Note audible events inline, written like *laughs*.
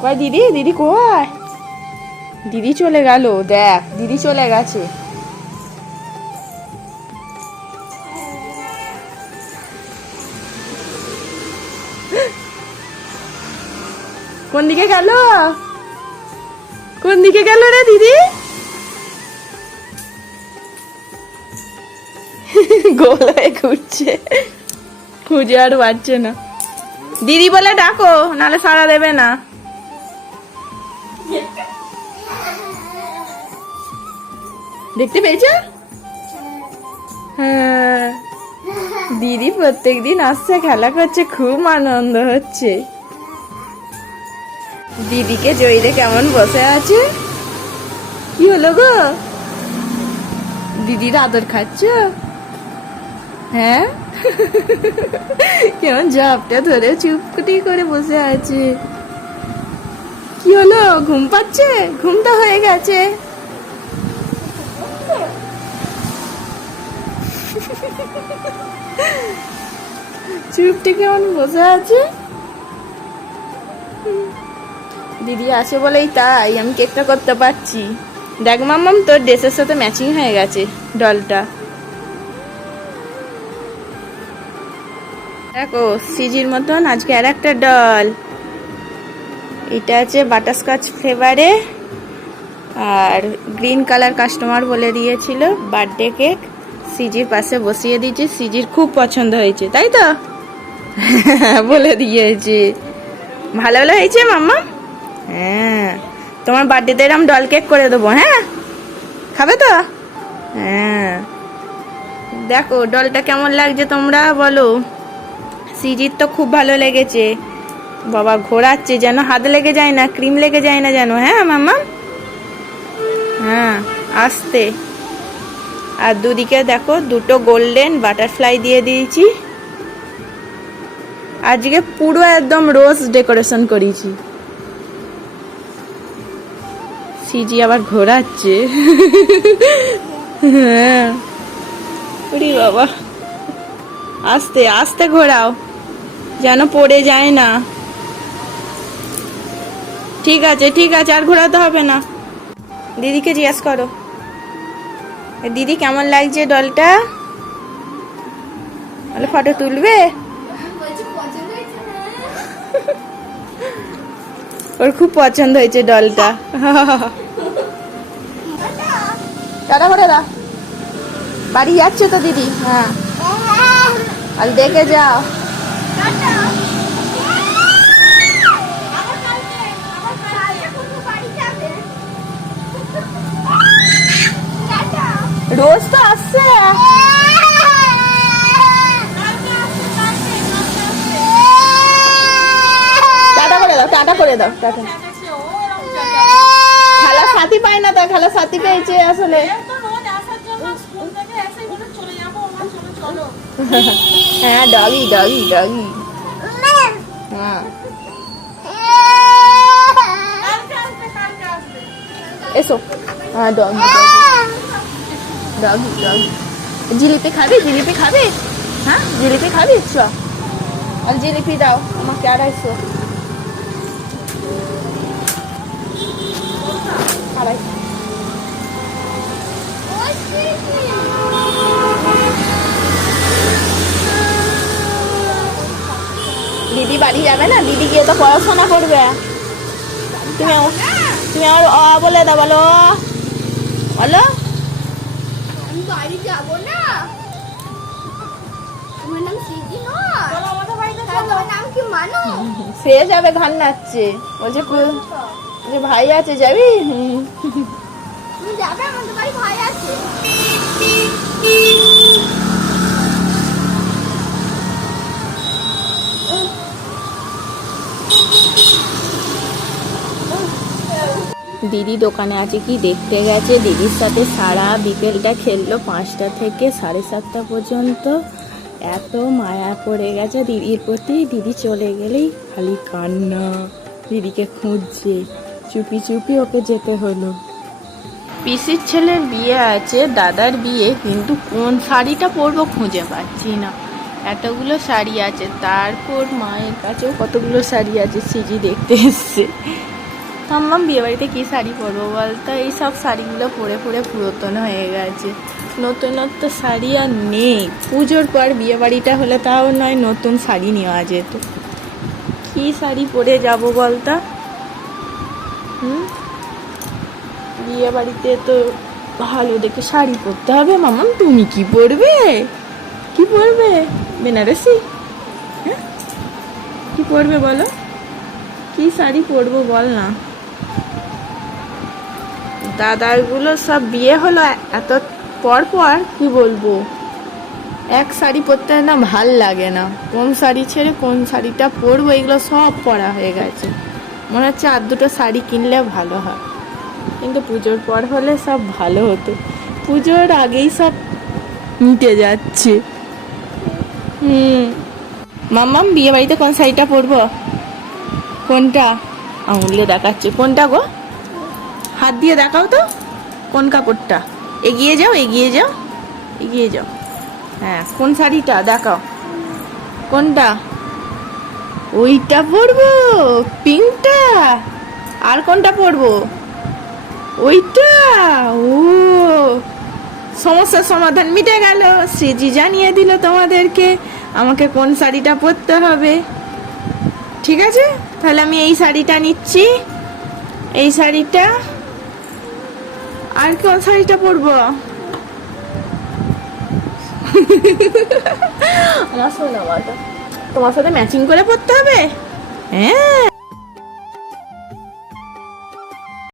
কয়, দিদি? দিদি কয় দিদি চলে গেল, দেখ, দিদি চলে গেছে। কোন দিকে গেল? কোন দিকে গেল রে দিদি? গোল হয়ে ঘুরছে। খুঁজে আর পারছে না। দিদি বলে ডাকো নালে সাড়া দেবে না। দেখতে পেয়েছ? হ্যাঁ। দিদি প্রত্যেকদিন আসছে, খেলা করছে, খুব আনন্দ হচ্ছে। দিদিকে জয়ীরে কেমন বসে আছে? কি হলো গো? দিদির আদর খাচ্ছ? হ্যাঁ? কেমন জাপটা ধরে চুপটি করে বসে আছে। কি হলো? ঘুম পাচ্ছে? ঘুমটা হয়ে গেছে। চুপটি কেমন বসে আছে? দিদি আছে বলেই তাই, আমি কেকটা করতে পারছি। দেখ মাম্মাম, তোর ড্রেসের সাথে ম্যাচিং হয়ে গেছে ডলটা দেখো, সিজির মতন আজকে আর একটা ডল এটা আছে বাটারস্কচ ফ্লেভারে আর গ্রিন কালার কাস্টমার বলে দিয়েছিল বার্থডে কেক সিজির পাশে বসিয়ে দিয়েছি, সিজির খুব পছন্দ হয়েছে, তাই তো? *laughs* বলে দিয়েছে। ভালো ভালো হয়েছে মাম্মা? হ্যাঁ তোমার বার্থডেতে এরম ডল কেক করে দেবো হ্যাঁ? খাবে তো? হ্যাঁ। দেখো ডলটা কেমন লাগছে তোমরা বলো। সিজির তো খুব ভালো লেগেছে। বাবা ঘোরাচ্ছে যেন, হাত লেগে যায় না, ক্রিম লেগে যায় না যেন হ্যাঁ মাম্মা? হ্যাঁ আসতে। আর দুদিকে দেখো দুটো গোল্ডেন বাটারফ্লাই দিয়ে দিয়েছি। আজকে পুরো একদম রোজ ডেকোরেশন করেছি। সিজি আবার ঘোরাচ্ছে। হ্যাঁ। বাবা। আস্তে আস্তে ঘোরাও। যেন পড়ে যায় না। ঠিক আছে ঠিক আছে, আর ঘোরাতে হবে না। দিদিকে জিজ্ঞেস করো। দিদি, কেমন লাগছে ডলটা তাহলে ফটো তুলবে? ওর খুব পছন্দ হয়েছে ডলটা টাটা করে দা বাড়ি যাচ্ছে তো দিদি? হ্যাঁ। আর দেখে যাও। টাটা করে দাও, টাটা। খেলা সাথী পায় না তো, খেলা সাথী পেয়েছে আসলে। হ্যাঁ ডগি ডগি ডগি। হ্যাঁ। এসো। হ্যাঁ ডগি। Doggy doggy. জিলিপি খাবি জিলিপি খাবি? হ্যাঁ জিলিপি খাবি? চ। আর জিলিপি দাও, আমাকে আড়াইশো। দিদি বাড়ি যাবে না? দিদি গিয়ে তো পড়াশোনা করবে। তুমি তুমি আমার অ বলে দাও, বলো। বলো। বাড়ি যাব না। তোমার নাম সে যাবে ধান নাচছে। বলছে বলছে ভাই আছে যাবি? দিদি দোকানে আছে কি দেখতে গেছে? দিদির সাথে সারা বিকেলটা খেললো পাঁচটা থেকে সাড়ে সাতটা পর্যন্ত। এত মায়া পড়ে গেছে দিদির প্রতি। দিদি চলে গেলেই খালি কান্না। দিদিকে খুঁজছে। চুপি চুপি ওকে যেতে হলো। পিসির ছেলের বিয়ে আছে, দাদার বিয়ে, কিন্তু কোন শাড়িটা পরবো খুঁজে পাচ্ছি না। এতগুলো শাড়ি আছে, তারপর মায়ের কাছেও কতগুলো শাড়ি আছে, সিজি দেখতে এসছে। মাম্মাম বিয়ে বাড়িতে কি শাড়ি পরবো বলতো? এই সব শাড়িগুলো পরে পরে পুরাতন হয়ে গেছে। নতুনত্ব শাড়ি আর নেই। পুজোর পর বিয়ে বাড়িটা হলে তাও নয়, নতুন শাড়ি নেওয়া যেত। কি শাড়ি পরে যাব বলতো? হুম? বিয়ে বাড়িতে তো ভালো দেখে শাড়ি পরতে হবে। মামাম তুমি কি পরবে? কি পরবে? বেনারসি? হ্যাঁ? কি পরবে বলো? কি শাড়ি পরবো বল না। দাদারগুলো সব বিয়ে হলো, এত পর পর কি বলব? এক শাড়ি পরতে না ভালো লাগে না। কোন শাড়ি ছেড়ে কোন শাড়িটা পরবো, এগুলো সব পরা হয়ে গেছে। মনে হচ্ছে আর দুটো শাড়ি কিনলে ভালো হয়। কিন্তু পুজোর পর হলে সব ভালো হতো। পুজোর আগেই সব মিটে যাচ্ছে। হুম। মাম্মাম বিয়ে বাড়িতে কোন শাড়িটা পরবো? কোনটা? আঙুলে দেখাচ্ছে। কোনটা গো? হাত দিয়ে দেখাও তো। কোন কাপড়টা? এগিয়ে যাও এগিয়ে যাও এগিয়ে যাও। হ্যাঁ কোন শাড়িটা? দেখাও। কোনটা? ওইটা পরবো, পিঙ্কটা। আর কোনটা পরবো? ওইটা, ও। সমস্যার সমাধান মিটে গেল। শ্রীজি জানিয়ে দিল তোমাদেরকে, আমাকে কোন শাড়িটা পরতে হবে। ঠিক আছে? তাহলে আমি এই শাড়িটা নিচ্ছি। এই শাড়িটা। আর কোন শাড়িটা পরবো? আমার তোমার সাথে ম্যাচিং করে পরতে হবে? হ্যাঁ।